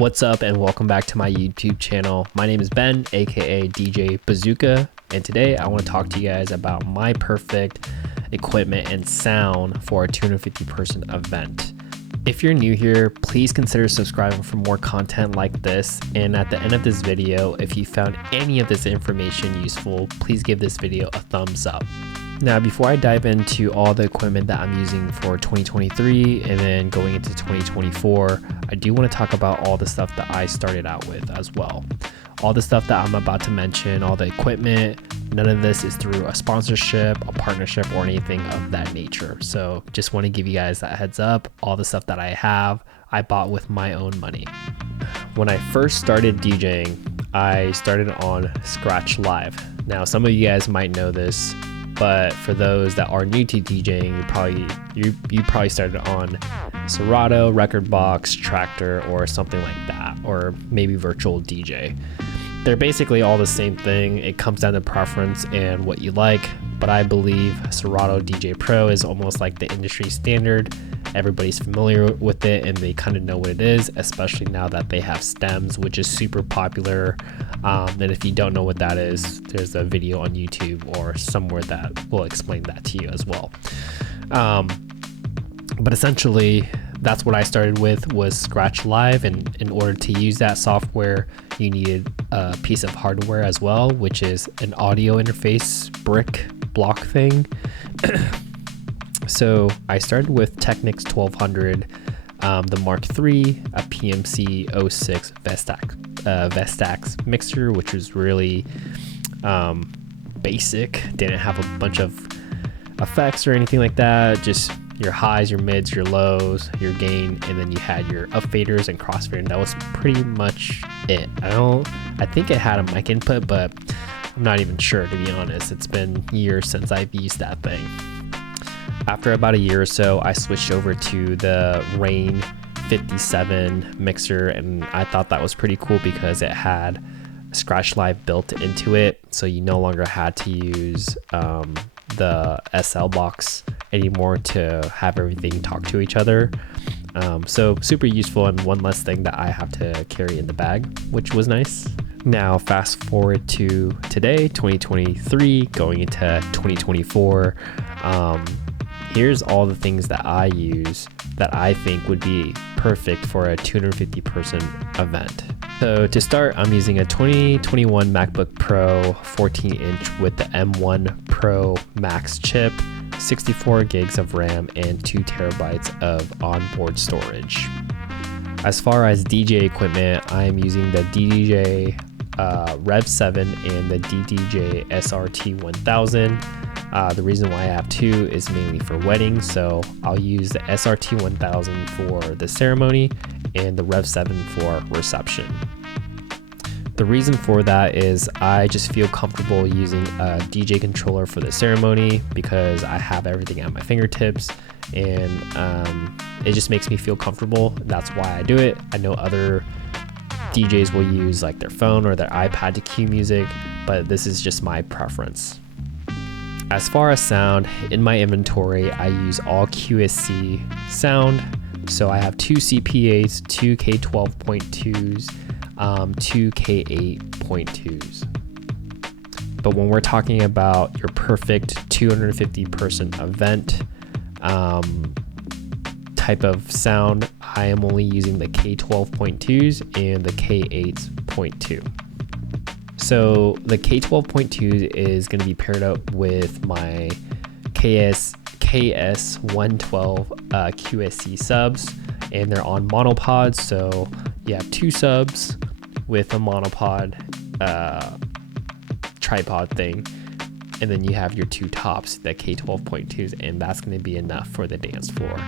What's up and welcome back to my YouTube channel. My name is Ben, aka DJ Bazooka, and today I want to talk to you guys about my perfect equipment and sound for a 250 person event. If you're new here, please consider subscribing for more content like this, and at the end of this video, if you found any of this information useful, please give this video a thumbs up. Now, before I dive into all the equipment that I'm using for 2023 and then going into 2024, I do want to talk about all the stuff that I started out with as well. All the stuff that I'm about to mention, all the equipment, none of this is through a sponsorship, a partnership, or anything of that nature. So just want to give you guys that heads up. All the stuff that I have, I bought with my own money. When I first started DJing, I started on Scratch Live. Now, some of you guys might know this, but for those that are new to DJing, you probably started on Serato, Rekordbox, Traktor, or something like that, or maybe Virtual DJ. They're basically all the same thing. It comes down to preference and what you like, but I believe Serato DJ Pro is almost like the industry standard. Everybody's familiar with it and they kind of know what it is, especially now that they have stems, which is super popular. And if you don't know what that is, there's a video on YouTube or somewhere that will explain that to you as well. But essentially, that's what I started with, was Scratch Live, and in order to use that software, you needed a piece of hardware as well, which is an audio interface block thing. So I started with Technics 1200, the Mark III, a PMC 06 Vestax mixer, which was really basic, didn't have a bunch of effects or anything like that, just your highs, your mids, your lows, your gain, and then you had your up faders and crossfader, and that was pretty much it. I think it had a mic input, but I'm not even sure, to be honest. It's been years since I've used that thing. After about a year or so, I switched over to the Rain 57 mixer, and I thought that was pretty cool because it had Scratch Live built into it, so you no longer had to use the SL box anymore to have everything talk to each other. So super useful, and one less thing that I have to carry in the bag, which was nice. Now fast forward to today, 2023, going into 2024. Here's all the things that I use that I think would be perfect for a 250 person event. So to start, I'm using a 2021 MacBook Pro 14-inch with the M1 Pro Max chip, 64 gigs of RAM, and 2 terabytes of onboard storage. As far as DJ equipment, I'm using the DDJ Rev 7 and the DDJ SRT1000. The reason why I have two is mainly for weddings, so I'll use the SRT1000 for the ceremony and the Rev 7 for reception. The reason for that is I just feel comfortable using a DJ controller for the ceremony because I have everything at my fingertips, and it just makes me feel comfortable. That's why I do it. I know other DJs will use like their phone or their iPad to cue music, but this is just my preference. As far as sound, in my inventory, I use all QSC sound. So I have two CP8s, two K12.2s, two K8.2s. But when we're talking about your perfect 250 person event type of sound, I am only using the K12.2s and the K8.2. So the K12.2 is going to be paired up with my KS112 QSC subs, and they're on monopods. So you have two subs with a monopod tripod thing, and then you have your two tops, the K12.2s, and that's going to be enough for the dance floor.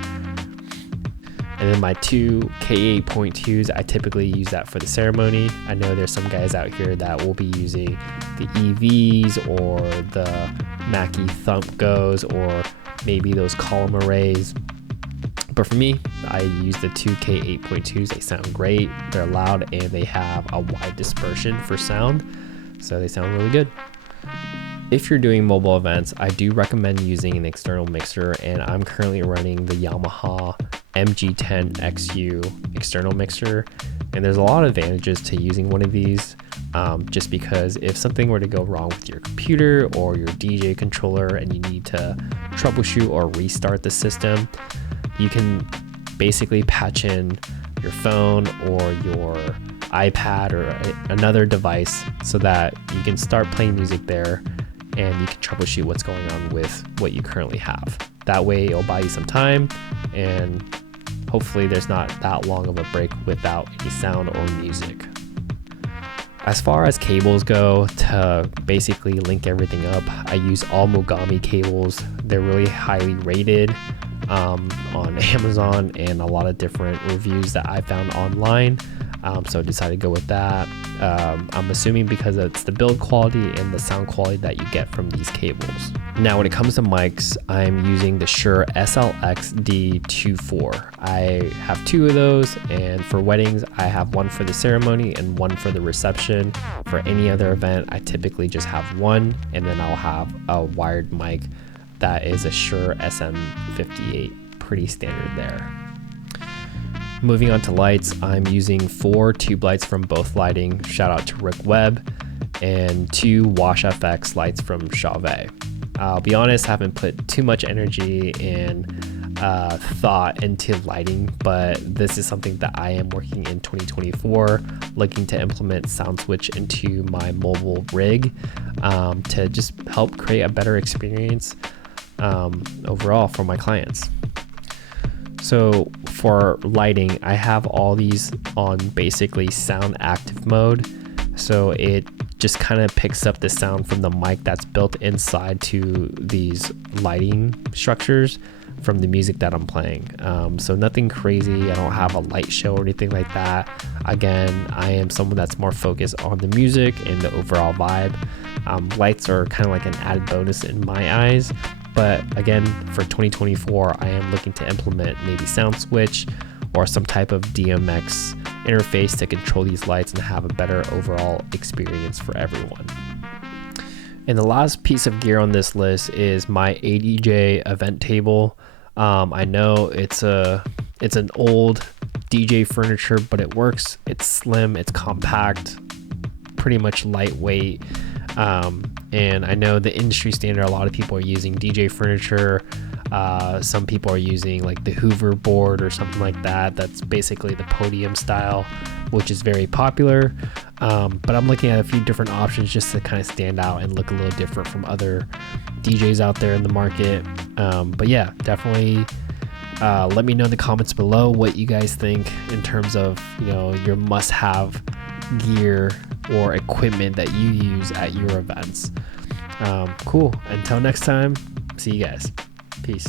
And then my two K8.2s, I typically use that for the ceremony. I know there's some guys out here that will be using the EVs or the Mackie Thump Goes or maybe those column arrays. But for me, I use the two K8.2s. They sound great, they're loud, and they have a wide dispersion for sound. So they sound really good. If you're doing mobile events, I do recommend using an external mixer, and I'm currently running the Yamaha MG10XU external mixer. And there's a lot of advantages to using one of these, just because if something were to go wrong with your computer or your DJ controller and you need to troubleshoot or restart the system, you can basically patch in your phone or your iPad or another device so that you can start playing music there and you can troubleshoot what's going on with what you currently have. That way it'll buy you some time, and hopefully there's not that long of a break without any sound or music. As far as cables go, to basically link everything up, I use all Mogami cables. They're really highly rated on Amazon and a lot of different reviews that I found online. So I decided to go with that. I'm assuming because it's the build quality and the sound quality that you get from these cables. Now, when it comes to mics, I'm using the Shure SLxD24. I have 2 of those, and for weddings, I have one for the ceremony and one for the reception. For any other event, I typically just have one, and then I'll have a wired mic that is a Shure SM58. Pretty standard there. Moving on to lights, I'm using 4 Tubelights from Both Lighting, shout out to Rick Webb, and 2 Wash FX lights from Chauvet. I'll be honest, I haven't put too much energy and thought into lighting, but this is something that I am working in 2024, looking to implement sound switch into my mobile rig to just help create a better experience overall for my clients. So for lighting, I have all these on basically sound active mode. So it just kind of picks up the sound from the mic that's built inside to these lighting structures from the music that I'm playing. So nothing crazy. I don't have a light show or anything like that. Again, I am someone that's more focused on the music and the overall vibe. Lights are kind of like an added bonus in my eyes. But again, for 2024, I am looking to implement maybe sound switch or some type of DMX interface to control these lights and have a better overall experience for everyone. And the last piece of gear on this list is my ADJ Event Table. I know it's an old DJ furniture, but it works. It's slim, it's compact, pretty much lightweight. And I know the industry standard, a lot of people are using DJ furniture. Some people are using like the Hoover board or something like that. That's basically the podium style, which is very popular. But I'm looking at a few different options just to kind of stand out and look a little different from other DJs out there in the market. But yeah, definitely let me know in the comments below what you guys think in terms of, your must-have gear or equipment that you use at your events. Cool. Until next time, see you guys. Peace.